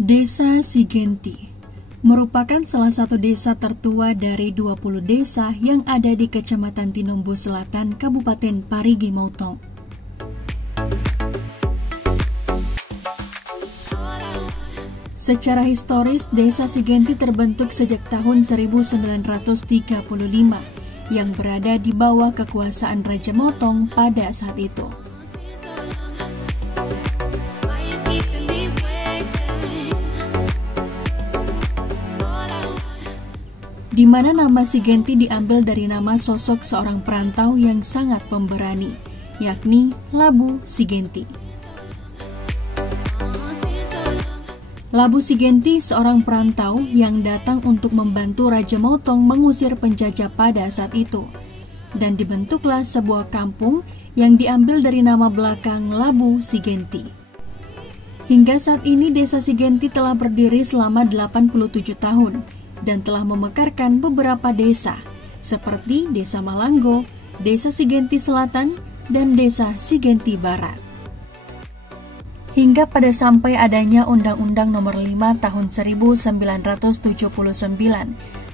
Desa Sigenti merupakan salah satu desa tertua dari 20 desa yang ada di Kecamatan Tinombo Selatan, Kabupaten Parigi Motong. Secara historis, Desa Sigenti terbentuk sejak tahun 1935 yang berada di bawah kekuasaan Raja Motong pada saat itu. Di mana nama Sigenti diambil dari nama sosok seorang perantau yang sangat pemberani, yakni Labu Sigenti. Labu Sigenti seorang perantau yang datang untuk membantu Raja Motong mengusir penjajah pada saat itu. Dan dibentuklah sebuah kampung yang diambil dari nama belakang Labu Sigenti. Hingga saat ini Desa Sigenti telah berdiri selama 87 tahun dan telah memekarkan beberapa desa seperti Desa Malanggo, Desa Sigenti Selatan, dan Desa Sigenti Barat. Hingga pada sampai adanya Undang-Undang Nomor 5 Tahun 1979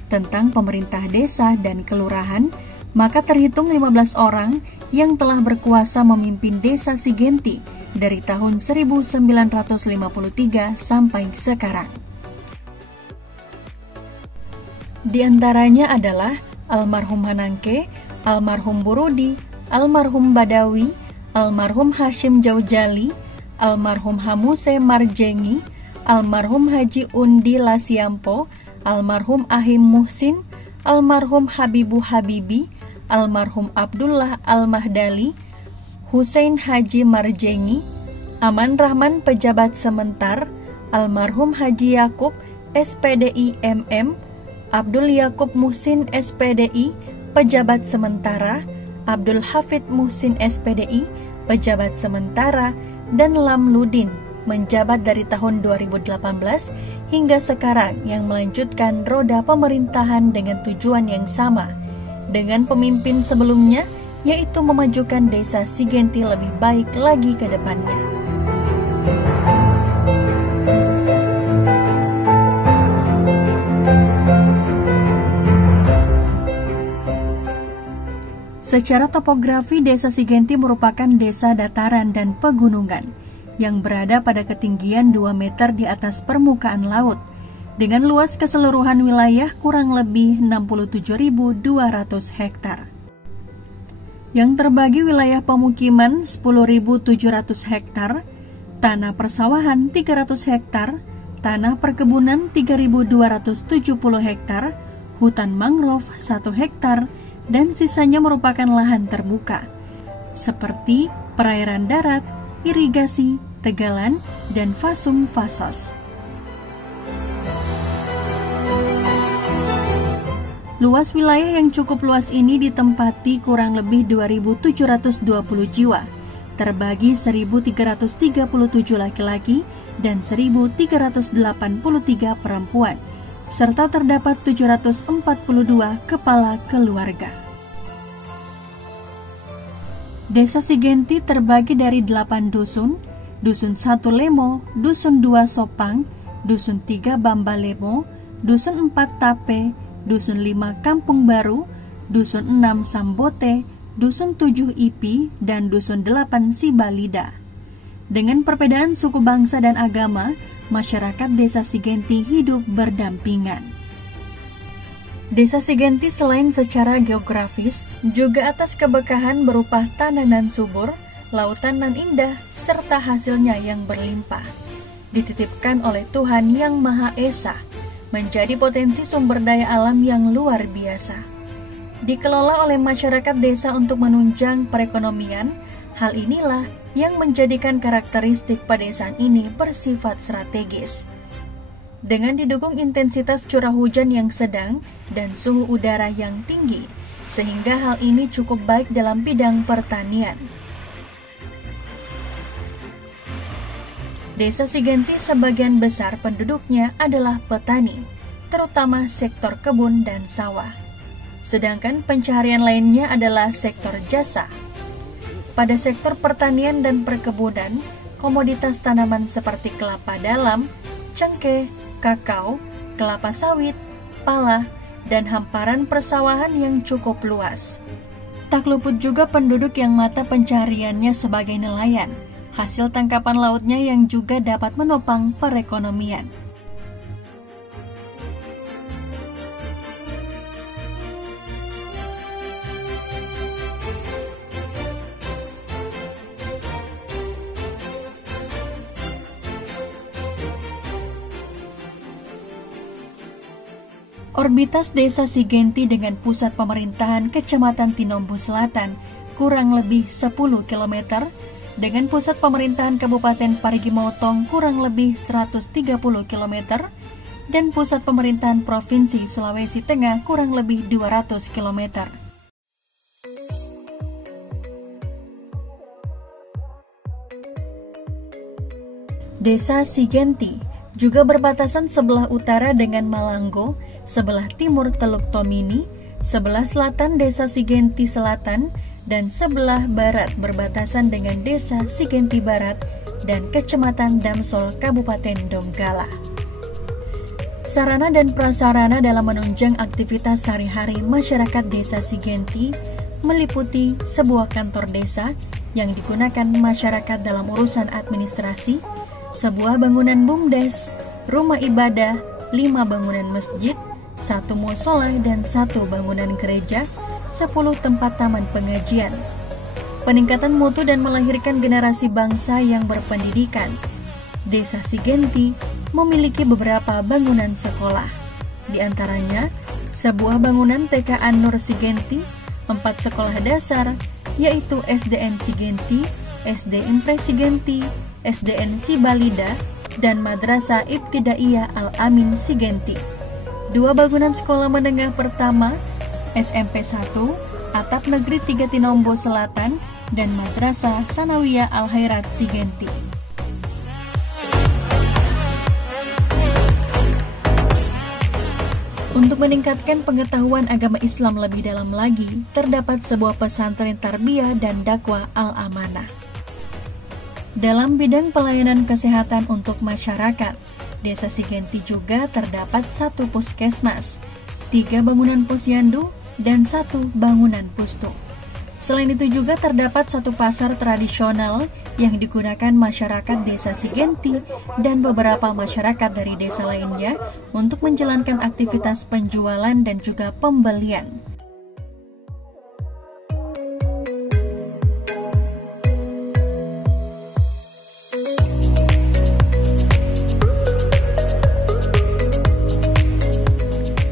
tentang pemerintah desa dan kelurahan, maka terhitung 15 orang yang telah berkuasa memimpin Desa Sigenti dari tahun 1953 sampai sekarang. Di antaranya adalah almarhum Hanangke, almarhum Burudi, almarhum Badawi, almarhum Hashim Jaujali, almarhum Hamuse Marjengi, almarhum Haji Undi Lasiampo, almarhum Ahim Muhsin, almarhum Habibu Habibi, almarhum Abdullah Al-Mahdali, Husein Haji Marjengi, Aman Rahman pejabat sementar, almarhum Haji Yakub SPDI MM, Abdul Yakub Muhsin SPDI, pejabat sementara, Abdul Hafid Muhsin SPDI, pejabat sementara, dan Lamludin menjabat dari tahun 2018 hingga sekarang yang melanjutkan roda pemerintahan dengan tujuan yang sama dengan pemimpin sebelumnya, yaitu memajukan Desa Sigenti lebih baik lagi ke depannya. Secara topografi, Desa Sigenti merupakan desa dataran dan pegunungan yang berada pada ketinggian 2 meter di atas permukaan laut dengan luas keseluruhan wilayah kurang lebih 67.200 hektar. Yang terbagi wilayah pemukiman 10.700 hektar, tanah persawahan 300 hektar, tanah perkebunan 3.270 hektar, hutan mangrove 1 hektar, dan sisanya merupakan lahan terbuka, seperti perairan darat, irigasi, tegalan, dan fasum fasos. Luas wilayah yang cukup luas ini ditempati kurang lebih 2.720 jiwa, terbagi 1.337 laki-laki dan 1.383 perempuan, serta terdapat 742 kepala keluarga. Desa Sigenti terbagi dari 8 dusun, Dusun 1 Lemo, Dusun 2 Sopang, Dusun 3 Bambalemo, Dusun 4 Tape, Dusun 5 Kampung Baru, Dusun 6 Sambote, Dusun 7 Ipi, dan Dusun 8 Sibalida. Dengan perbedaan suku bangsa dan agama, masyarakat Desa Sigenti hidup berdampingan. Desa Sigenti selain secara geografis, juga atas keberkahan berupa tanaman subur, lautan nan indah, serta hasilnya yang berlimpah. Dititipkan oleh Tuhan Yang Maha Esa, menjadi potensi sumber daya alam yang luar biasa. Dikelola oleh masyarakat desa untuk menunjang perekonomian, hal inilah yang menjadikan karakteristik pedesaan ini bersifat strategis. Dengan didukung intensitas curah hujan yang sedang dan suhu udara yang tinggi, sehingga hal ini cukup baik dalam bidang pertanian. Desa Sigenti sebagian besar penduduknya adalah petani, terutama sektor kebun dan sawah. Sedangkan pencaharian lainnya adalah sektor jasa. Pada sektor pertanian dan perkebunan, komoditas tanaman seperti kelapa dalam, cengkeh, kakao, kelapa sawit, pala, dan hamparan persawahan yang cukup luas. Tak luput juga penduduk yang mata pencahariannya sebagai nelayan, hasil tangkapan lautnya yang juga dapat menopang perekonomian. Orbitas Desa Sigenti dengan pusat pemerintahan Kecamatan Tinombo Selatan kurang lebih 10 km, dengan pusat pemerintahan Kabupaten Parigi Motong kurang lebih 130 km, dan pusat pemerintahan Provinsi Sulawesi Tengah kurang lebih 200 km. Desa Sigenti juga berbatasan sebelah utara dengan Malanggo, sebelah timur Teluk Tomini, sebelah selatan Desa Sigenti Selatan, dan sebelah barat berbatasan dengan Desa Sigenti Barat dan Kecamatan Damsol Kabupaten Donggala. Sarana dan prasarana dalam menunjang aktivitas sehari-hari masyarakat Desa Sigenti meliputi sebuah kantor desa yang digunakan masyarakat dalam urusan administrasi, sebuah bangunan BUMDes, rumah ibadah, 5 bangunan masjid, 1 musola dan 1 bangunan gereja, 10 tempat taman pengajian. Peningkatan mutu dan melahirkan generasi bangsa yang berpendidikan. Desa Sigenti memiliki beberapa bangunan sekolah. Di antaranya, sebuah bangunan TK An-Nur Sigenti, 4 sekolah dasar, yaitu SDN Sigenti, SD Impres Sigenti, SDN Sibalida, dan Madrasah Ibtidaiyah Al-Amin Sigenti. 2 bangunan sekolah menengah pertama, SMP 1, Atap Negeri 3 Tinombo Selatan, dan Madrasah Sanawiyah Al-Khairat Sigenti. Untuk meningkatkan pengetahuan agama Islam lebih dalam lagi, terdapat sebuah pesantren tarbiyah dan dakwah Al-Amanah. Dalam bidang pelayanan kesehatan untuk masyarakat, Desa Sigenti juga terdapat 1 puskesmas, 3 bangunan posyandu, dan 1 bangunan pustu. Selain itu juga terdapat 1 pasar tradisional yang digunakan masyarakat Desa Sigenti dan beberapa masyarakat dari desa lainnya untuk menjalankan aktivitas penjualan dan juga pembelian.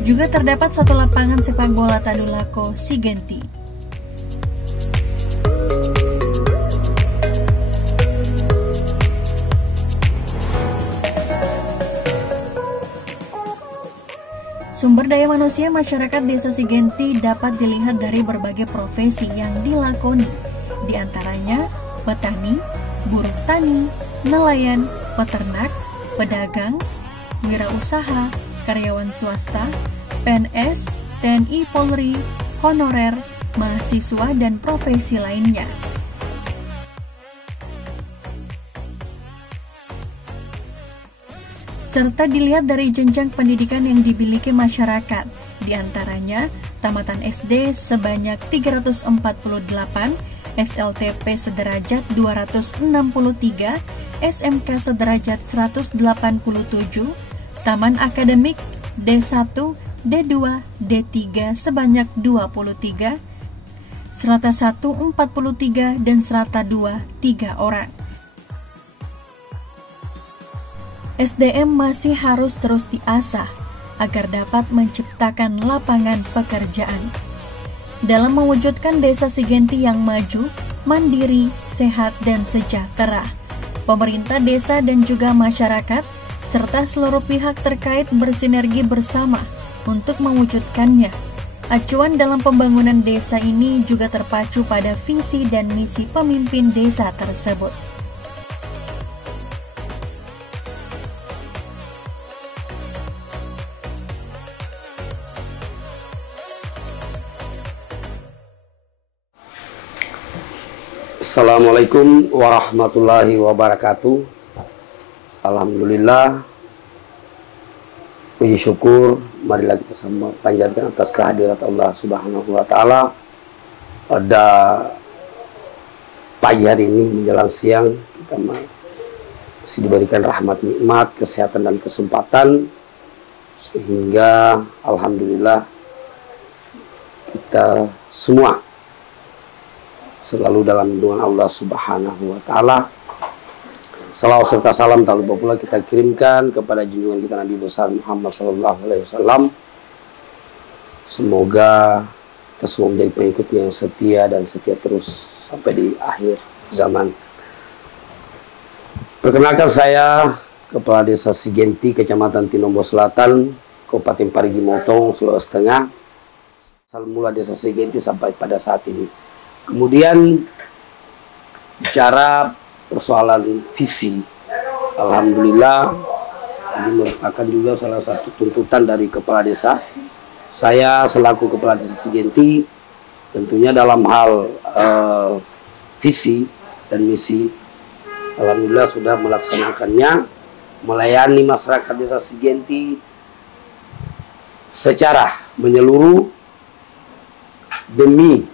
Juga terdapat 1 lapangan sepak bola Tadulako Sigenti. Sumber daya manusia masyarakat Desa Sigenti dapat dilihat dari berbagai profesi yang dilakoni, di antaranya petani, buruh tani, nelayan, peternak, pedagang, wirausaha, karyawan swasta, PNS, TNI Polri, honorer, mahasiswa, dan profesi lainnya. Serta dilihat dari jenjang pendidikan yang dimiliki masyarakat, di antaranya tamatan SD sebanyak 348, SLTP sederajat 263, SMK sederajat 187, Taman Akademik D1, D2, D3 sebanyak 23, Strata 1 43 dan Strata 2 3 orang. SDM masih harus terus diasah agar dapat menciptakan lapangan pekerjaan. Dalam mewujudkan Desa Sigenti yang maju, mandiri, sehat, dan sejahtera, pemerintah desa dan juga masyarakat serta seluruh pihak terkait bersinergi bersama untuk mewujudkannya. Acuan dalam pembangunan desa ini juga terpacu pada visi dan misi pemimpin desa tersebut. Assalamualaikum warahmatullahi wabarakatuh. Alhamdulillah, Puji syukur marilah kita sama panjatkan atas kehadirat Allah Subhanahu wa taala pada pagi hari ini menjelang siang. Kita masih diberikan rahmat, nikmat, kesehatan dan kesempatan, sehingga alhamdulillah kita semua selalu dalam lindungan Allah Subhanahu wa taala. Salawat serta salam tak lupa pula kita kirimkan kepada junjungan kita Nabi besar Muhammad sallallahu alaihi wasallam. Semoga kita semua menjadi pengikutnya yang setia dan setia terus sampai di akhir zaman. Perkenalkan, saya Kepala Desa Sigenti, Kecamatan Tinombo Selatan, Kabupaten Parigi Motong, Sulawesi Tengah. Asal mula Desa Sigenti sampai pada saat ini. Kemudian bicara persoalan visi, alhamdulillah ini merupakan juga salah satu tuntutan dari kepala desa. Saya selaku kepala desa Sigenti tentunya dalam hal visi dan misi, alhamdulillah sudah melaksanakannya, melayani masyarakat desa Sigenti secara menyeluruh demi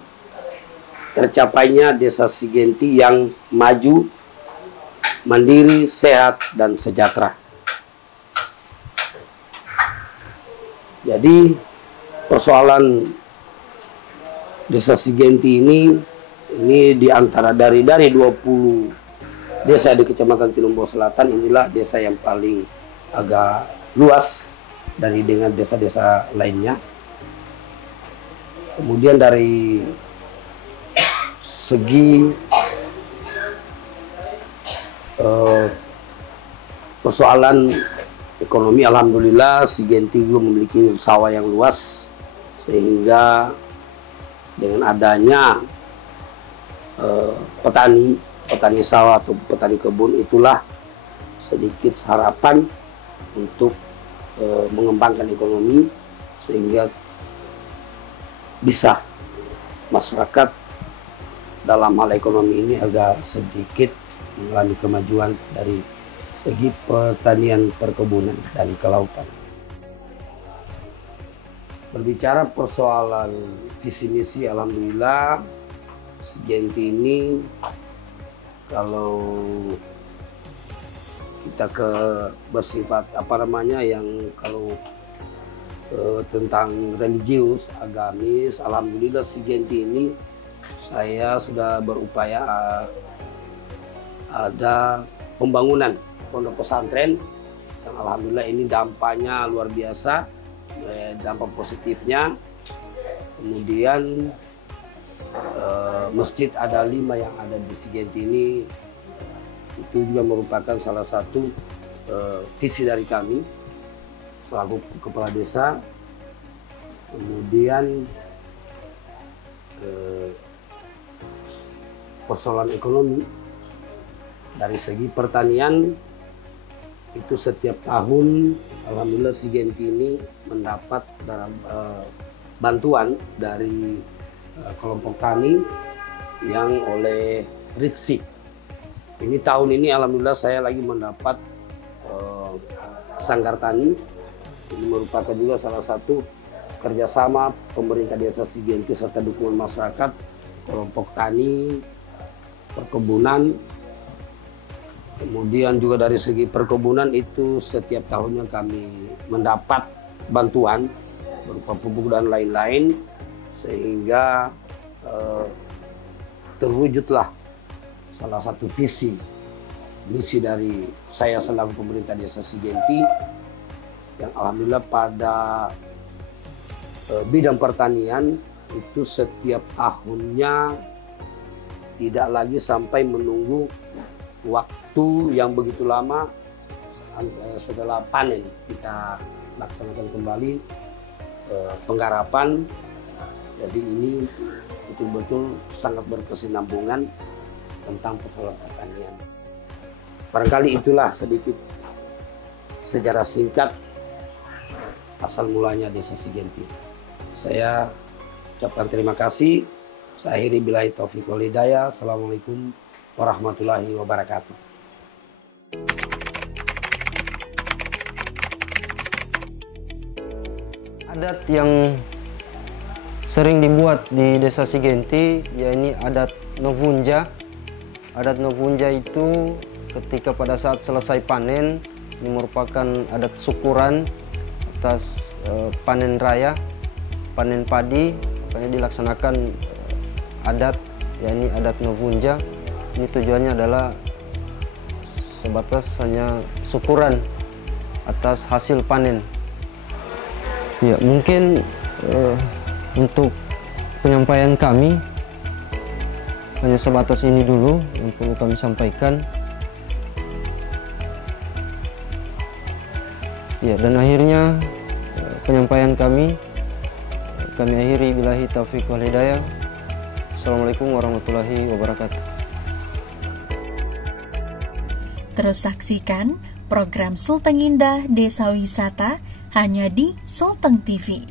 tercapainya desa Sigenti yang maju, mandiri, sehat, dan sejahtera. Jadi persoalan desa Sigenti ini diantara dari 20 desa di Kecamatan Tinombo Selatan, inilah desa yang paling agak luas dari dengan desa-desa lainnya. Kemudian dari segi persoalan ekonomi, alhamdulillah Sigenti juga memiliki sawah yang luas, sehingga dengan adanya petani sawah atau petani kebun, itulah sedikit harapan untuk mengembangkan ekonomi, sehingga bisa masyarakat dalam hal ekonomi ini agak sedikit mengalami kemajuan dari segi pertanian, perkebunan, dan kelautan. Berbicara persoalan visi misi, alhamdulillah Sigenti ini kalau kita bersifat yang kalau tentang religius, agamis, alhamdulillah Sigenti ini saya sudah berupaya ada pembangunan pondok pesantren yang alhamdulillah ini dampaknya luar biasa, dampak positifnya. Kemudian masjid ada 5 yang ada di Sigenti ini, itu juga merupakan salah satu visi dari kami selaku kepala desa. Kemudian persoalan ekonomi dari segi pertanian, itu setiap tahun alhamdulillah Sigenti ini mendapat bantuan dari kelompok tani yang oleh RITSI. Ini tahun ini alhamdulillah saya lagi mendapat sanggar tani. Ini merupakan juga salah satu kerjasama pemerintah desa Sigenti serta dukungan masyarakat, kelompok tani, perkebunan. Kemudian juga dari segi perkebunan itu setiap tahunnya kami mendapat bantuan berupa pupuk dan lain-lain, sehingga terwujudlah salah satu visi misi dari saya selaku pemerintah desa Sigenti, yang alhamdulillah pada bidang pertanian itu setiap tahunnya tidak lagi sampai menunggu waktu yang begitu lama setelah panen, kita laksanakan kembali penggarapan. Jadi ini betul-betul sangat berkesinambungan tentang persoalan pertanian. Barangkali itulah sedikit sejarah singkat asal mulanya desa Sigenti. Saya ucapkan terima kasih. Saya akhiri billahi taufiq wal hidayah. Assalamualaikum warahmatullahi wabarakatuh. Adat yang sering dibuat di Desa Sigenti, yakni adat Novunja. Adat Novunja itu ketika pada saat selesai panen, ini merupakan adat syukuran atas panen raya, panen padi, makanya dilaksanakan adat, yakni adat Novunja. Ini tujuannya adalah sebatas hanya syukuran atas hasil panen. Ya, mungkin untuk penyampaian kami hanya sebatas ini dulu yang perlu kami sampaikan. Ya, dan akhirnya penyampaian kami akhiri billahi taufiq wal hidayah. Assalamualaikum warahmatullahi wabarakatuh. Terus saksikan program Sulteng Indah Desa Wisata hanya di Sulteng TV.